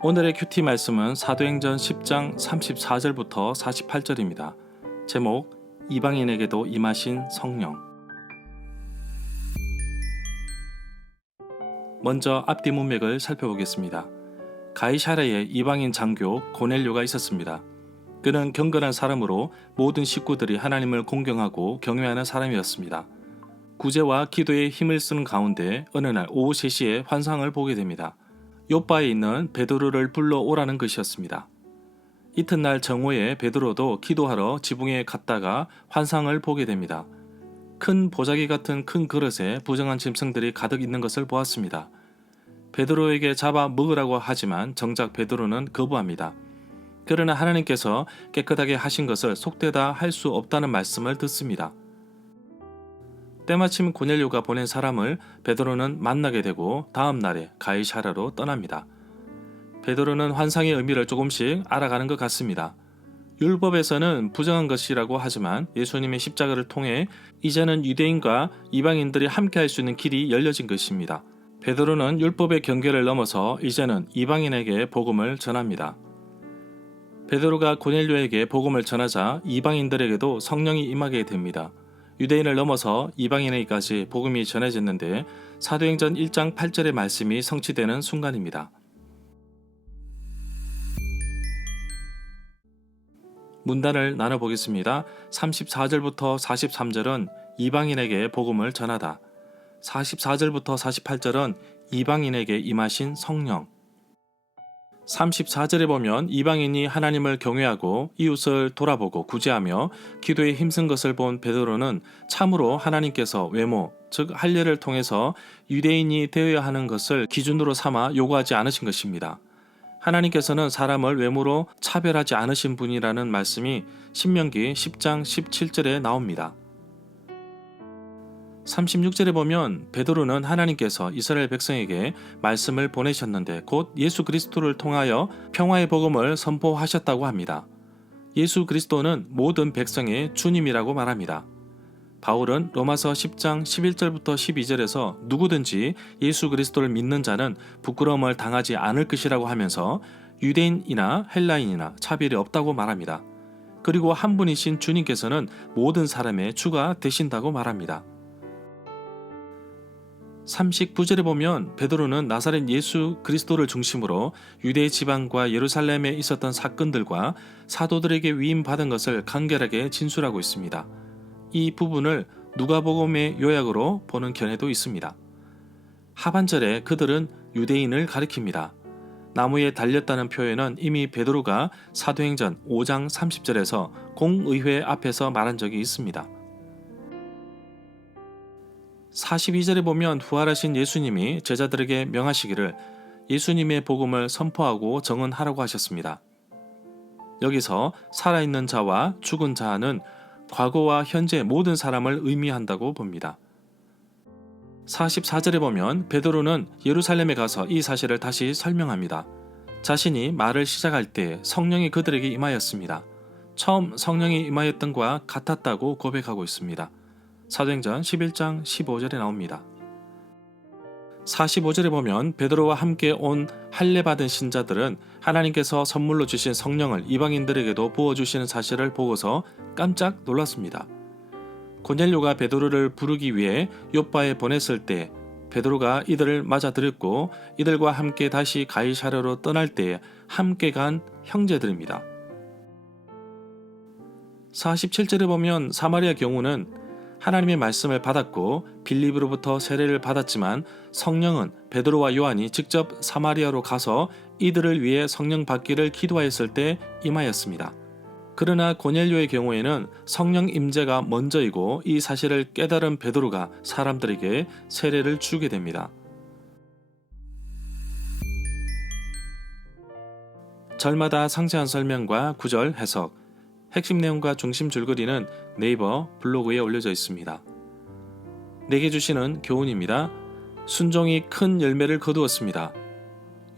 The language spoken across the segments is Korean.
오늘의 큐티 말씀은 사도행전 10장 34절부터 48절입니다. 제목 이방인에게도 임하신 성령. 먼저 앞뒤 문맥을 살펴보겠습니다. 가이사랴에 이방인 장교 고넬료가 있었습니다. 그는 경건한 사람으로 모든 식구들이 하나님을 공경하고 경외하는 사람이었습니다. 구제와 기도에 힘을 쓰는 가운데 어느 날 오후 3시에 환상을 보게 됩니다. 요빠에 있는 베드로를 불러오라는 것이었습니다. 이튿날 정오에 베드로도 기도하러 지붕에 갔다가 환상을 보게 됩니다. 큰 보자기 같은 큰 그릇에 부정한 짐승들이 가득 있는 것을 보았습니다. 베드로에게 잡아 먹으라고 하지만 정작 베드로는 거부합니다. 그러나 하나님께서 깨끗하게 하신 것을 속되다 할 수 없다는 말씀을 듣습니다. 때마침 고넬료가 보낸 사람을 베드로는 만나게 되고 다음 날에 가이사랴로 떠납니다. 베드로는 환상의 의미를 조금씩 알아가는 것 같습니다. 율법에서는 부정한 것이라고 하지만 예수님의 십자가를 통해 이제는 유대인과 이방인들이 함께할 수 있는 길이 열려진 것입니다. 베드로는 율법의 경계를 넘어서 이제는 이방인에게 복음을 전합니다. 베드로가 고넬료에게 복음을 전하자 이방인들에게도 성령이 임하게 됩니다. 유대인을 넘어서 이방인에게까지 복음이 전해졌는데 사도행전 1장 8절의 말씀이 성취되는 순간입니다. 문단을 나눠보겠습니다. 34절부터 43절은 이방인에게 복음을 전하다. 44절부터 48절은 이방인에게 임하신 성령. 34절에 보면 이방인이 하나님을 경외하고 이웃을 돌아보고 구제하며 기도에 힘쓴 것을 본 베드로는 참으로 하나님께서 외모, 즉 할례를 통해서 유대인이 되어야 하는 것을 기준으로 삼아 요구하지 않으신 것입니다. 하나님께서는 사람을 외모로 차별하지 않으신 분이라는 말씀이 신명기 10장 17절에 나옵니다. 36절에 보면 베드로는 하나님께서 이스라엘 백성에게 말씀을 보내셨는데 곧 예수 그리스도를 통하여 평화의 복음을 선포하셨다고 합니다. 예수 그리스도는 모든 백성의 주님이라고 말합니다. 바울은 로마서 10장 11절부터 12절에서 누구든지 예수 그리스도를 믿는 자는 부끄러움을 당하지 않을 것이라고 하면서 유대인이나 헬라인이나 차별이 없다고 말합니다. 그리고 한 분이신 주님께서는 모든 사람의 주가 되신다고 말합니다. 39절에 보면 베드로는 나사렛 예수 그리스도를 중심으로 유대 지방과 예루살렘에 있었던 사건들과 사도들에게 위임받은 것을 간결하게 진술하고 있습니다. 이 부분을 누가복음의 요약으로 보는 견해도 있습니다. 하반절에 그들은 유대인을 가리킵니다. 나무에 달렸다는 표현은 이미 베드로가 사도행전 5장 30절에서 공의회 앞에서 말한 적이 있습니다. 42절에 보면 부활하신 예수님이 제자들에게 명하시기를 예수님의 복음을 선포하고 증언하라고 하셨습니다. 여기서 살아있는 자와 죽은 자는 과거와 현재 모든 사람을 의미한다고 봅니다. 44절에 보면 베드로는 예루살렘에 가서 이 사실을 다시 설명합니다. 자신이 말을 시작할 때 성령이 그들에게 임하였습니다. 처음 성령이 임하였던 것과 같았다고 고백하고 있습니다. 사도행전 11장 15절에 나옵니다. 45절에 보면 베드로와 함께 온 할례 받은 신자들은 하나님께서 선물로 주신 성령을 이방인들에게도 부어주시는 사실을 보고서 깜짝 놀랐습니다. 고넬료가 베드로를 부르기 위해 요빠에 보냈을 때 베드로가 이들을 맞아들였고 이들과 함께 다시 가이사랴로 떠날 때 함께 간 형제들입니다. 47절에 보면 사마리아 경우는 하나님의 말씀을 받았고 빌립으로부터 세례를 받았지만 성령은 베드로와 요한이 직접 사마리아로 가서 이들을 위해 성령 받기를 기도하였을 때 임하였습니다. 그러나 고넬료의 경우에는 성령 임재가 먼저이고 이 사실을 깨달은 베드로가 사람들에게 세례를 주게 됩니다. 절마다 상세한 설명과 구절 해석, 핵심 내용과 중심 줄거리는 네이버 블로그에 올려져 있습니다. 내게 주시는 교훈입니다. 순종이 큰 열매를 거두었습니다.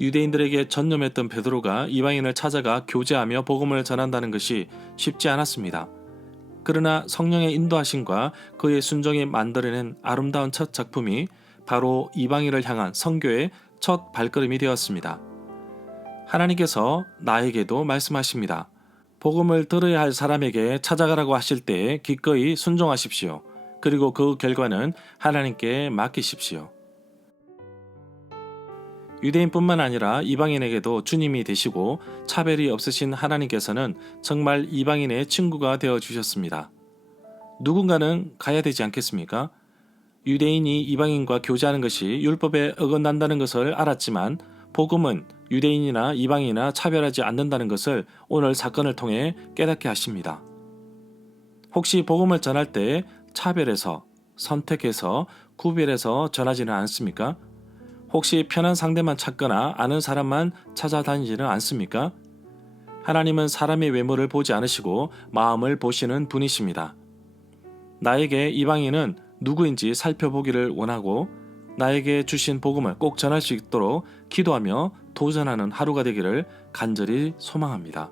유대인들에게 전념했던 베드로가 이방인을 찾아가 교제하며 복음을 전한다는 것이 쉽지 않았습니다. 그러나 성령의 인도하심과 그의 순종이 만들어낸 아름다운 첫 작품이 바로 이방인을 향한 선교의 첫 발걸음이 되었습니다. 하나님께서 나에게도 말씀하십니다. 복음을 들어야 할 사람에게 찾아가라고 하실 때 기꺼이 순종하십시오. 그리고 그 결과는 하나님께 맡기십시오. 유대인뿐만 아니라 이방인에게도 주님이 되시고 차별이 없으신 하나님께서는 정말 이방인의 친구가 되어 주셨습니다. 누군가는 가야 되지 않겠습니까? 유대인이 이방인과 교제하는 것이 율법에 어긋난다는 것을 알았지만 복음은 유대인이나 이방인이나 차별하지 않는다는 것을 오늘 사건을 통해 깨닫게 하십니다. 혹시 복음을 전할 때 차별해서, 선택해서, 구별해서 전하지는 않습니까? 혹시 편한 상대만 찾거나 아는 사람만 찾아다니지는 않습니까? 하나님은 사람의 외모를 보지 않으시고 마음을 보시는 분이십니다. 나에게 이방인은 누구인지 살펴보기를 원하고 나에게 주신 복음을 꼭 전할 수 있도록 기도하며 도전하는 하루가 되기를 간절히 소망합니다.